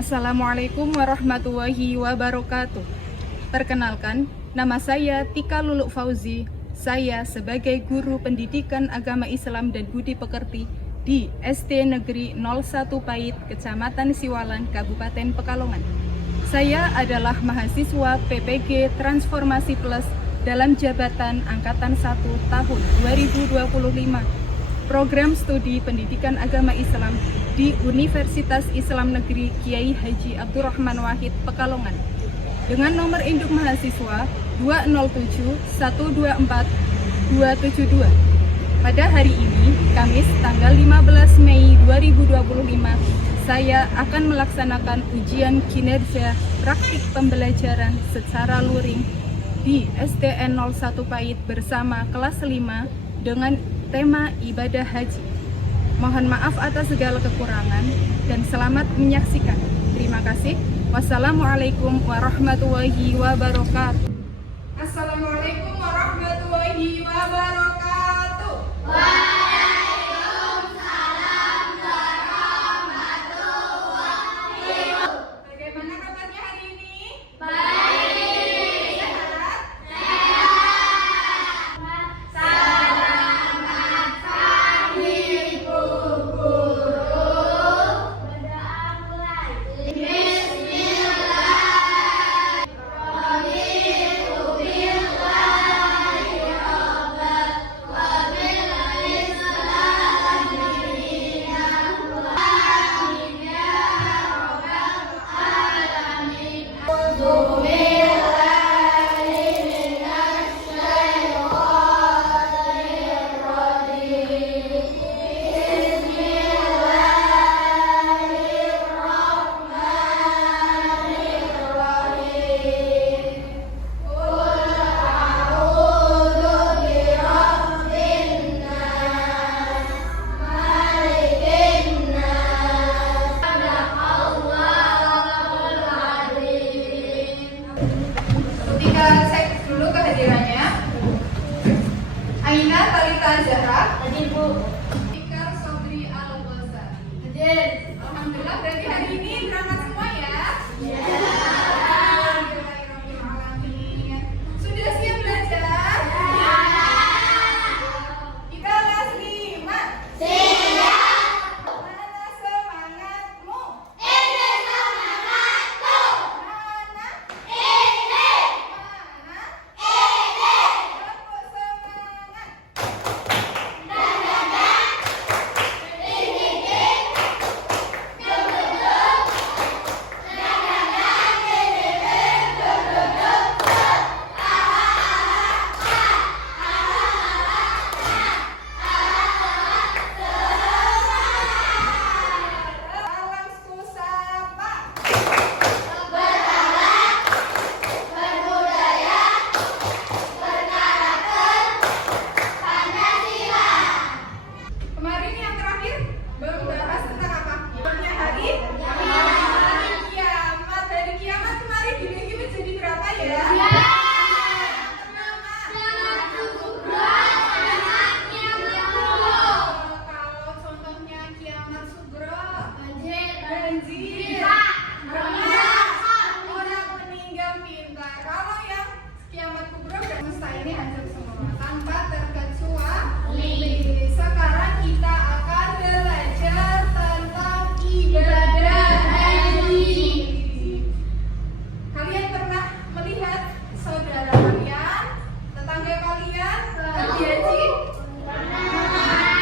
Assalamualaikum warahmatullahi wabarakatuh. Perkenalkan, nama saya Tika Luluk Fauzi. Saya sebagai guru pendidikan agama Islam dan budi pekerti di SD Negeri 01 Pait, Kecamatan Siwalan, Kabupaten Pekalongan. Saya adalah mahasiswa PPG Transformasi Plus dalam jabatan Angkatan 1 tahun 2025. Program studi pendidikan agama Islam di Universitas Islam Negeri Kiai Haji Abdurrahman Wahid Pekalongan dengan nomor induk mahasiswa 207124272. Pada hari ini, Kamis tanggal 15 Mei 2025, saya akan melaksanakan ujian kinerja praktik pembelajaran secara luring di STN 01 Pait bersama kelas 5 dengan tema ibadah haji. Mohon maaf atas segala kekurangan dan selamat menyaksikan. Terima kasih. Wassalamualaikum warahmatullahi wabarakatuh. Assalamualaikum warahmatullahi wabarakatuh. Waalaikumsalam warahmatullahi wabarakatuh. Bagaimana kabarnya hari ini? Baik. Sehat? Sehat. Selamat pagi Bu Guru. Berdoa mulai. Bismillahirrahmanirrahim. Billahi rabbil wa bil islam dinan wa amin ya rabbal alamin. A'udzu billahi minasy syaithanir rajim. Bismillahirrahmanirrahim. Qul a'udzu birabbin nas, malikin nas, sadaqallahul adzim. Ketika cek dulu kehadirannya. Aina Talita Zahra. Hadir Bu. Fikar Sobri Al-Waza. Hadir. Alhamdulillah, berarti hari ini berangkat semua ya? Ya. Alhamdulillahirrahmanirrahim. Sudah siap belajar? Kita kelas 5. Siap. Mana semangatmu? Ini semangatku. Mana? Ini. Mana? Ini. Tepuk semangat. Salam Skusapa. Berakhlak, berbudaya, berkarakter, Pancasila. Kemarin yang terakhir membahas tentang apa? Hari kiamat. Hari kiamat kemarin dibagi menjadi berapa ya? Pertama. Kalau contohnya kiamat sugro, banjir, orang meninggal pintar. Kalau yang kiamat kubro, semesta ini hancur semua tanpa terkecuali. Sekarang kita akan belajar tentang ibadah haji. Kalian pernah melihat saudara kalian, tetangga kalian pergi haji?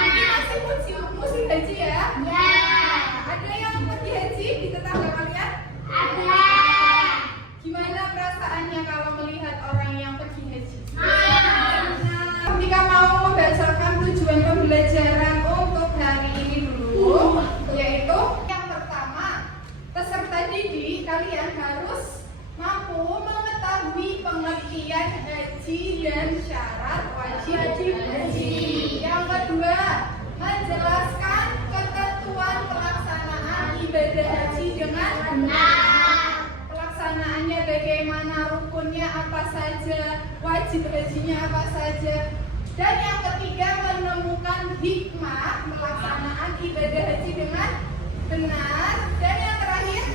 Ini masih musim haji ya? Ada yang pergi haji di tetangga kalian? Gimana perasaannya kalau melihat orang yang pergi haji? Ketika mau membahasakan tujuan pembelajaran untuk hari ini dulu, yaitu yang pertama, peserta didik kalian harus mampu mengetahui pengertian haji dan syarat wajib haji. Yang kedua, menjelaskan ketentuan pelaksanaan ibadah haji dengan benar. Pelaksanaannya bagaimana, rukunnya apa saja, wajib hajinya apa saja. Dan yang ketiga, menemukan hikmah pelaksanaan ibadah haji dengan benar. Dan yang terakhir,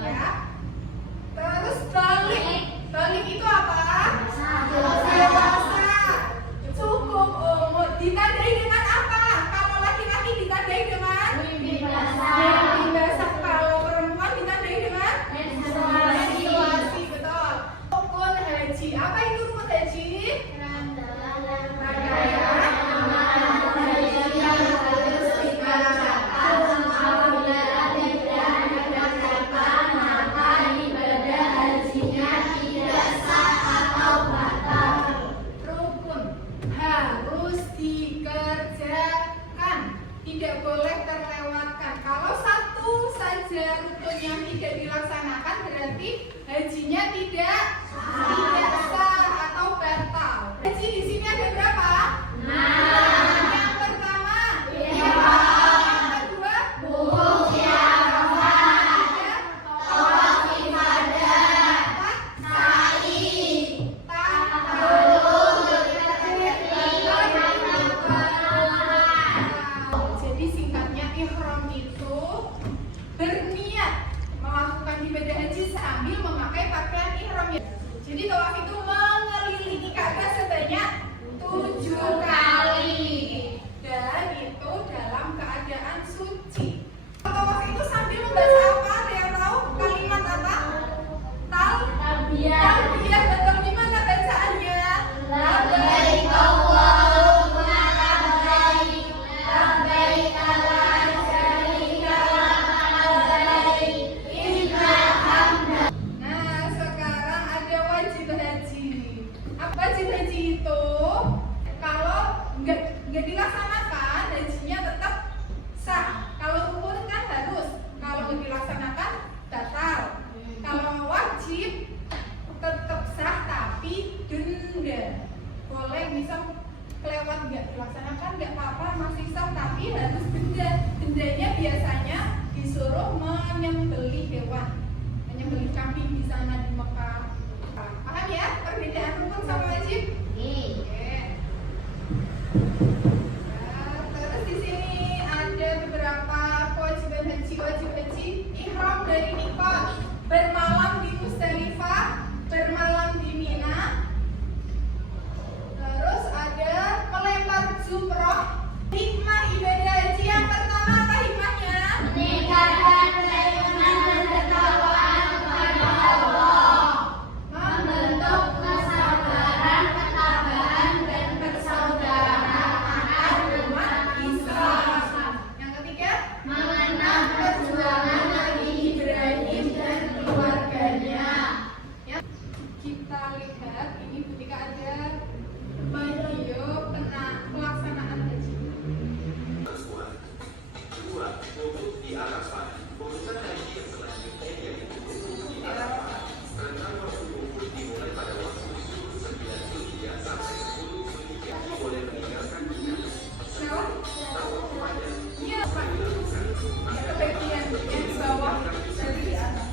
Ya. Terus balik. Balik itu apa? Dewasa. Cukup umur. Ditandai dengan apa? Kalau laki-laki ditandai dengan mimpi basah. Kalau perempuan ditandai dengan menstruasi. Betul. Rukun haji. Apa itu rukun haji? Tidak boleh terlewatkan. Kalau satu saja rukun yang tidak dilaksanakan berarti hajinya tidak sah atau batal. Haji di sini ada berapa? Yang pertama, yang kedua, jadi singkatnya ihram itu berniat melakukan ibadah haji sambil memakai pakaian ihram. Jadi tawaf itu mengelilingi Ka'bah sebanyak 7 kali dan itu dalam keadaan suci. Tawaf itu sambil membaca apa? Ada yang tahu kalimat apa? Talbiyah. Betul, gimana bacaannya? Labbaik Allahumma labbaik, labbaik la syarika laka labbaik, innal hamda. Nah, sekarang ada wajib haji. Apa wajib haji itu? Kalau nggak dilaksanakan, hajinya tetap sah. Kalau rukun kan harus, kalau nggak dilaksanakan batal. Kalau wajib tetap sah tapi denda. Boleh misal kelewat nggak dilaksanakan nggak apa-apa, masih sah tapi harus denda. Dendanya biasanya disuruh menyembelih hewan, menyembelih kambing di sana di Mekah. Paham ya perbedaan rukun sama wajib? Oke. Nah, terus di sini ada beberapa kewajiban haji. Wajib haji ihram dari miqat, bermalam di Musdalifah, bermalam di Mina. Terus ada melempar jumroh. Hikmah ibadah haji yang pertama apa hikmahnya? Meningkatkan keimanan dan ketakwaan kepada Allah, membentuk kesabaran, ketabahan, dan persaudaraan Umat Islam. Yang ketiga, mengenang perjuangan Nabi Ibrahim dan keluarganya. ya, kita lihat ini ketika ada video pelaksanaan haji. Iya, Pak. Itu bagian yang di bawah dari di atas.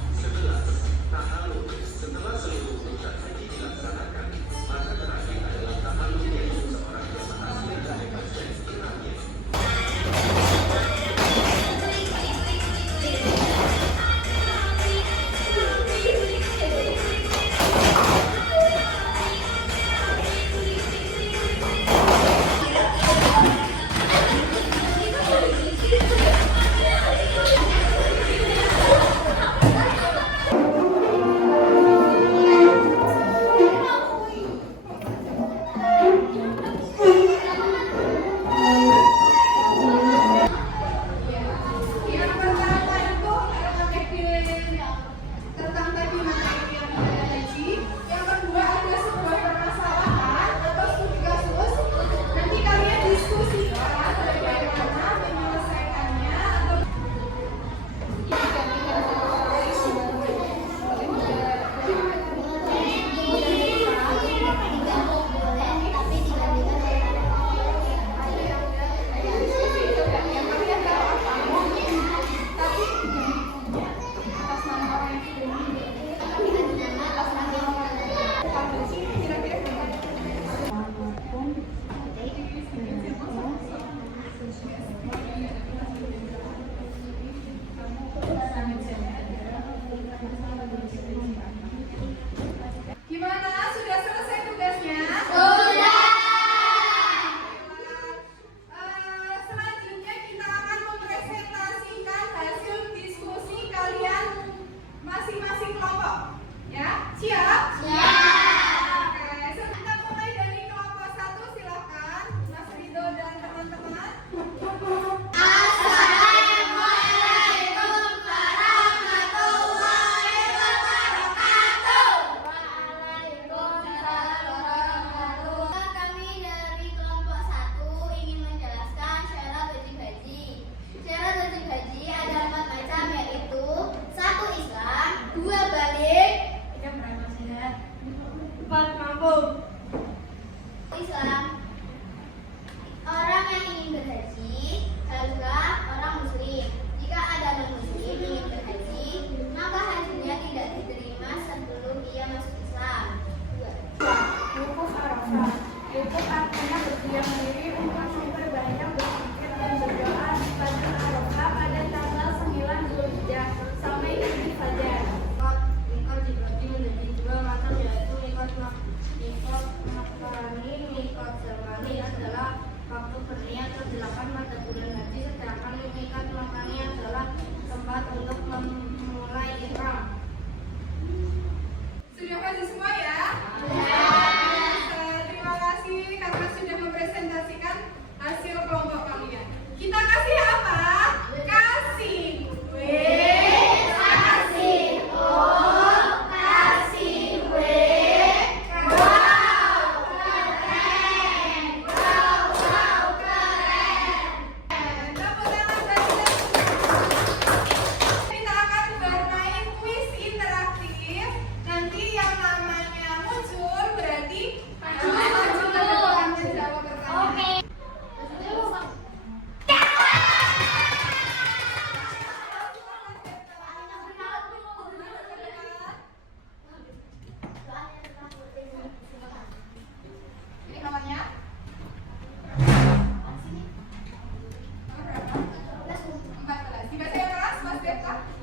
mereka